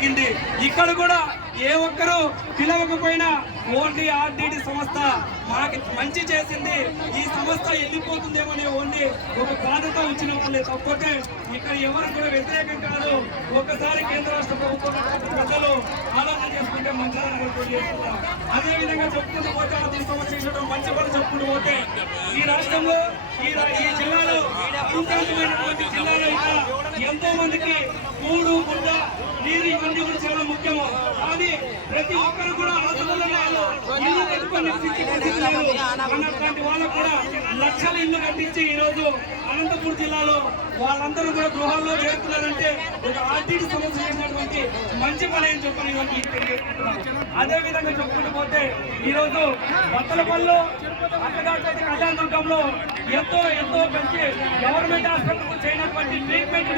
జరిగింది. ఇక్కడ కూడా ఏ ఒక్కరు పిలవకపోయినా ఓన్లీ ఆర్డీడీ సంస్థ మనకి మంచి చేసింది. ఈ సంస్థ వెళ్ళిపోతుందేమని ఓన్లీ ఒక బాధ్యత వచ్చిన వాళ్ళే. తప్పితే ఇక్కడ ఎవరు కూడా వ్యతిరేకం కాదు. ఒకసారి కేంద్ర రాష్ట్ర ప్రభుత్వం పెద్దలు ఆలోచన చేసుకుంటే మంచిదని నేను అదే విధంగా చెప్పుకుంటూ పోతే ఆర్థిక సంవత్సరం చేసడం మంచి పని చెప్పుకుంటూ పోతే ఈ రాష్ట్రంలో ఈ జిల్లాలో అనుకూలమైనటువంటి జిల్లాలో ఇంకా ఎంతో మందికి మూడు గుడ్డ నీరు ఇవన్నీ కూడా చాలా ముఖ్యము. కానీ ప్రతి ఒక్కరు కూడా ఇల్లు అన్నటువంటి వాళ్ళకు కూడా లక్షల ఇల్లు కట్టించి ఈ రోజు అనంతపురం జిల్లాలో వాళ్ళందరూ కూడా గృహాల్లో చేరుతున్నారంటే ఒక ఆర్టీడీ సమస్య చేసినటువంటి మంచి పని అని చెప్పని అదే విధంగా చెప్పుకుంటూ పోతే ఈ రోజు బత్తలపల్లిలో అక్కడ కళ్యాణ దుర్గంలో ఎంతో ఎంతో మంచి గవర్నమెంట్ హాస్పిటల్ చేయనటువంటి ట్రీట్మెంట్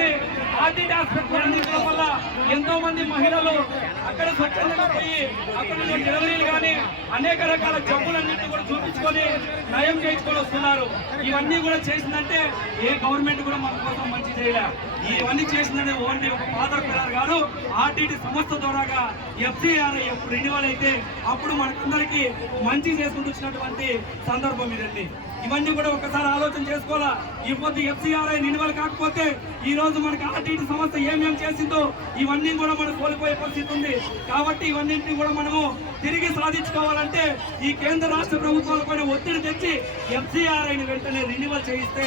ని ఆర్టీడీ హాస్పిటల్ అందించడం వల్ల ఎంతో మంది మహిళలు అక్కడ స్వచ్ఛందంగా పోయి అక్కడ ఉన్న డెలివరీలు కానీ అనేక రకాల జబ్బులన్నింటినీ కూడా చూపించుకొని నయం చేయించుకొని వస్తున్నారు. ఇవన్నీ కూడా చేసిందంటే ఏ గవర్నమెంట్ కూడా మన కోసం మంచి చేయలే. ఇవన్నీ చేసిందంటే ఓన్లీ ఒక ఫాదర్ పిల్లలు గారు ఆర్టీటీ సంస్థ ద్వారాగా ఎఫ్సిఆర్ఐ ఎప్పుడు రెన్యువల్ అయితే అప్పుడు మనకందరికీ మంచి చేసుకుంటూ వచ్చినటువంటి సందర్భం ఇదండి. ఇవన్నీ కూడా ఒకసారి ఆలోచన చేసుకోవాలా? ఈ పొద్దు ఎఫ్సిఆర్ఐ రెన్యువల్ కాకపోతే ఈ రోజు మనకి ఆర్టీటీ సంస్థ ఏమేం చేసిందో ఇవన్నీ కూడా మనం కోల్పోయే పరిస్థితి ఉంది. కాబట్టి ఇవన్నింటినీ కూడా మనము తిరిగి సాధించుకోవాలంటే ఈ కేంద్ర రాష్ట్ర ప్రభుత్వాలపైన ఒత్తిడి తెచ్చి ఎఫ్సిఆర్ఐని వెంటనే రెన్యువల్ చేయిస్తే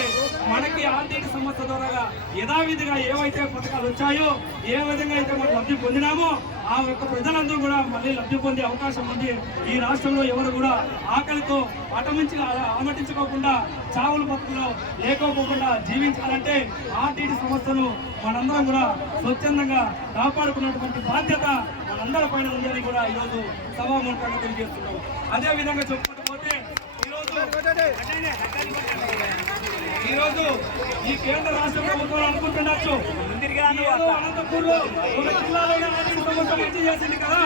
మనకి ఆర్టీటీ సంస్థ ద్వారా యథావిధిగా ఏవైతే పథకాలు వచ్చాయో ఏ విధంగా అయితే మనం లబ్ధి పొందినామో ఆ యొక్క ప్రజలందరూ కూడా మళ్ళీ లబ్ధి పొందే అవకాశం ఉంది. ఈ రాష్ట్రంలో ఎవరు కూడా ఆకలితో అటమించి అలమటించుకోకుండా చావుల బతుకులో లేకపోకుండా జీవించాలంటే ఆర్టీటీ సంస్థను మనందరం కూడా స్వచ్ఛందంగా కాపాడుకున్నటువంటి బాధ్యత మనందరి పైన ఉందని కూడా ఈరోజు సభాముఖంగా తెలియజేస్తున్నాం. అదే విధంగా చెప్పుకుంటూ ఈరోజు ఈరోజు ఈ కేంద్ర రాష్ట్ర ప్రభుత్వాలు అనుకుంటుండొచ్చు. అనంతపూర్ అనంతపూర్లో ఒక జిల్లాలోనే చేసింది కదా.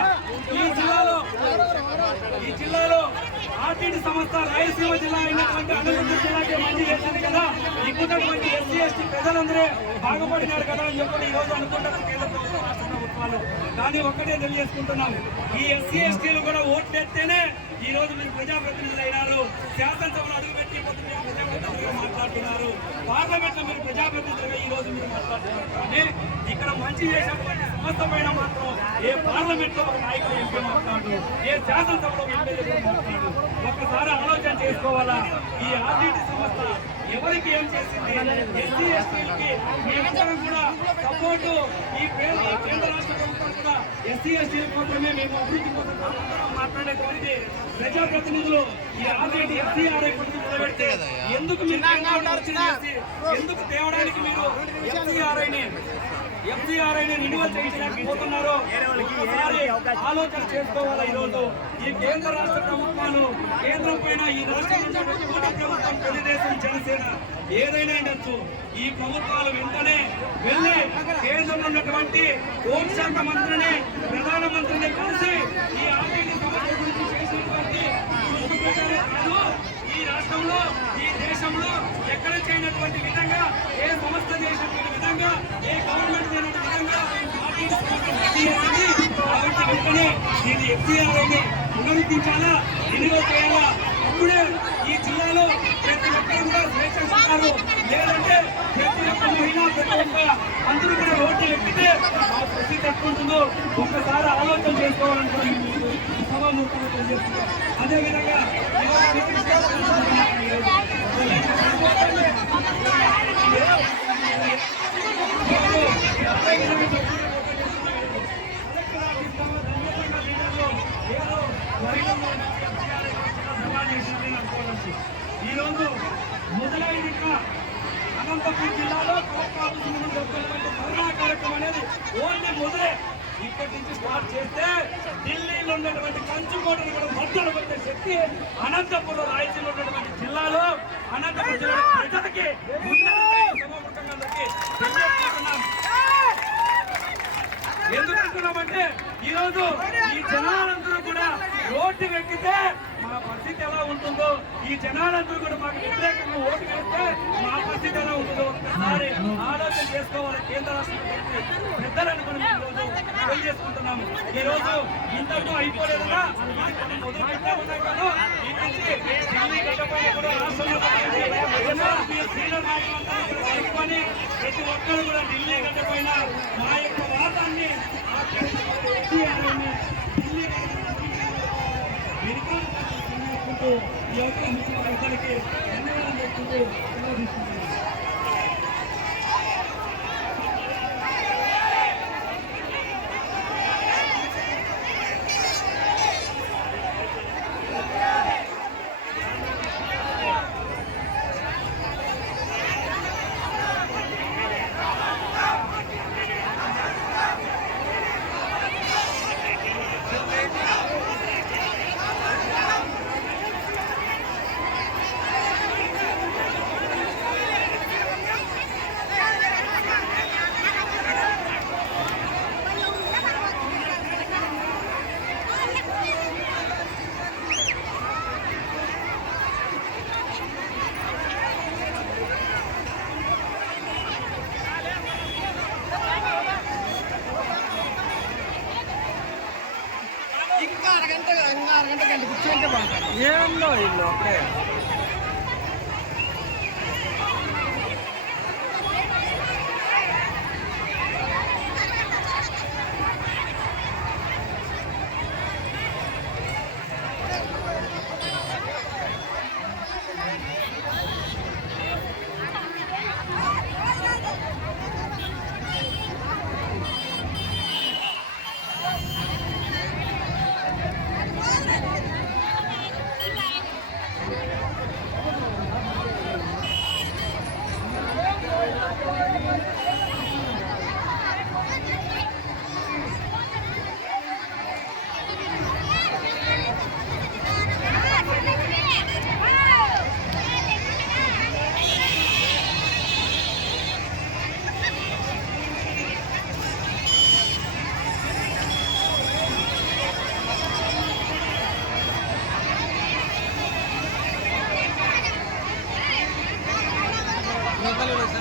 ఈ జిల్లాలో ఈ జిల్లాలో ఆర్టీడీ సంస్థ రాయలసీమ జిల్లా అయినటువంటి అనంతపురం జిల్లాకి మంచి చేసింది కదా ఇప్పుడున్నటువంటి ఎస్సీ ఎస్టీ ప్రజలందరూ బాగుపడినారు కదా అని చెప్పి ఈ రోజు అనుకుంటారు కేంద్ర ప్రభుత్వం రాష్ట్ర ప్రభుత్వాలు. కానీ ఒక్కటే తెలియజేసుకుంటున్నాను. ఈ ఎస్సీ ఎస్టీలు కూడా ఓట్లు ఎత్తేనే ఈ రోజు మీరు ప్రజాప్రతినిధులు అయినారు. శాసనసభలో అడుగుపెట్టి పొద్దు ప్రజాప్రతినిధులుగా మాట్లాడుతున్నారు. పార్లమెంట్లో మీరు ప్రజాప్రతినిధులుగా ఈ రోజు మీరు మాట్లాడుతున్నారు. కానీ ఇక్కడ మంచి చేసినటువంటి సంస్థ పైన మాత్రం ఏ పార్లమెంట్లో ఒక నాయకుడు ఎంపీ మాట్లాడు ఏ శాసనసభలో ఒక ఎమ్మెల్యే మాట్లాడు ఒక్కసారి ఆలోచన చేసుకోవాలా? ఈ ఆర్టీటీ సంస్థ ఎవరికి ఏం చేసింది? ఎస్సీ ఎస్టీలకి మేమందరం కూడా సపోర్టు ఈ కేంద్ర రాష్ట్ర ప్రభుత్వం కూడా ఎస్సీ ఎస్టీల కోసమే మేము అభివృద్ధి కోసం మాట్లాడేటువంటి ప్రజాప్రతినిధులు ఈ ఆర్టీటీ ఎస్సీఆర్ఐ గురించి నిలబెడితే ఎందుకు మీరు ఎందుకు తేవడానికి మీరు ఎస్సీఆర్ఐని ఎఫ్సిఆర్ఐని రెన్యువల్ చేయించడానికి పోతున్నారో ఆలోచన చేసుకోవాలా ఈ రోజు ఈ కేంద్ర రాష్ట్ర ప్రభుత్వాలు పైన ఈ రాష్ట్రంలో ప్రభుత్వం తెలుగుదేశం జనసేన ఏదైనా ఉండొచ్చు. ఈ ప్రభుత్వాలు వెంటనే వెళ్ళి కేంద్రంలో ఉన్నటువంటి హోంశాఖ మంత్రిని ప్రధానమంత్రిని కలిసి ఈ ఆర్టీటీ సమస్య గురించి చేసినటువంటి ఈ రాష్ట్రంలో ఈ దేశంలో ఎక్కడ చేయనటువంటి విధంగా ఏ సంస్థ చేసినటువంటి విధంగా ఏ గవర్నమెంట్ చేయనటువంటి విధంగా కాబట్టి వెంటనే దీన్ని ఎఫ్సీఆర్ఐని పునరుద్ధరించాలా? వినియోగ చేయాలా? అప్పుడే ఈ జిల్లాలో ప్రతి ఒక్కరు కూడా స్వేచ్ఛ లేదంటే ప్రతి ఒక్క మహిళ ప్రతి ఒక్క అందరూ కూడా ఓటు ఎక్కితే ఆ స్థితి తట్టుకుంటుందో ఒక్కసారి ఆలోచన చేసుకోవాలని కూడా నేను ఈ సభాముఖంగా తెలియజేస్తున్నాను అదేవిధంగా ఈరోజు మీకు ఈరోజు మొదలైంది ఇక్కడ అనంతపురం జిల్లాలో కలెక్టర్ ఆఫీస్ ముందు జరుగుతున్నటువంటి ధర్నా కార్యక్రమం అనేది ఓన్లీ మొదలే. ఇక్కడి నుంచి స్టార్ట్ చేస్తే ఢిల్లీలో ఉన్నటువంటి కంచుకోటను కూడా మద్దతు పెట్టే శక్తి అనంతపురం రాయలసీమలో ఉన్నటువంటి జిల్లాలో అనంతపురం జిల్లా ప్రజలకి ఉందని సభాముఖంగా అందరికీ ఎందుకంటే అంటున్నామంటే ఈరోజు ఈ జనాలందరూ కూడా రోడ్డు వెక్కితే మా పరిస్థితి ఎలా ఉంటుందో ఈ జనాలందరూ కూడా మాకు వ్యతిరేకంగా ఓటు వేస్తే మా పరిస్థితి ఎలా ఉంటుందో ఒకసారి ఆలోచన చేసుకోవాలి కేంద్ర రాష్ట్ర ప్రభుత్వం పెద్దలను మనం ఈ రోజు తెలియజేసుకుంటున్నాము. ఈ ఇంతకు అయిపోలేదుగా ఇది ఉన్నాయి కదా ఢిల్లీ గడ్డపై కూడా రాష్ట్రంలో సీనియర్ నాయకులందరూ కూడా ప్రతి ఒక్కరు కూడా ఢిల్లీ గడ్డ పైన మా యొక్క వాదాన్ని ఆచరించుకుంటూ ఢిల్లీ వినియోగించుకుంటూ ఈ యొక్క ముఖ్యమంత్రికి ధన్యవాదాలు చెప్తుంటూ అరగంట ఇంకా అరగంట గంట కూర్చుంటే బాగుంటుంది. ఏందో ఇల్లు అప్పుడే. লোকালে রয়েছে।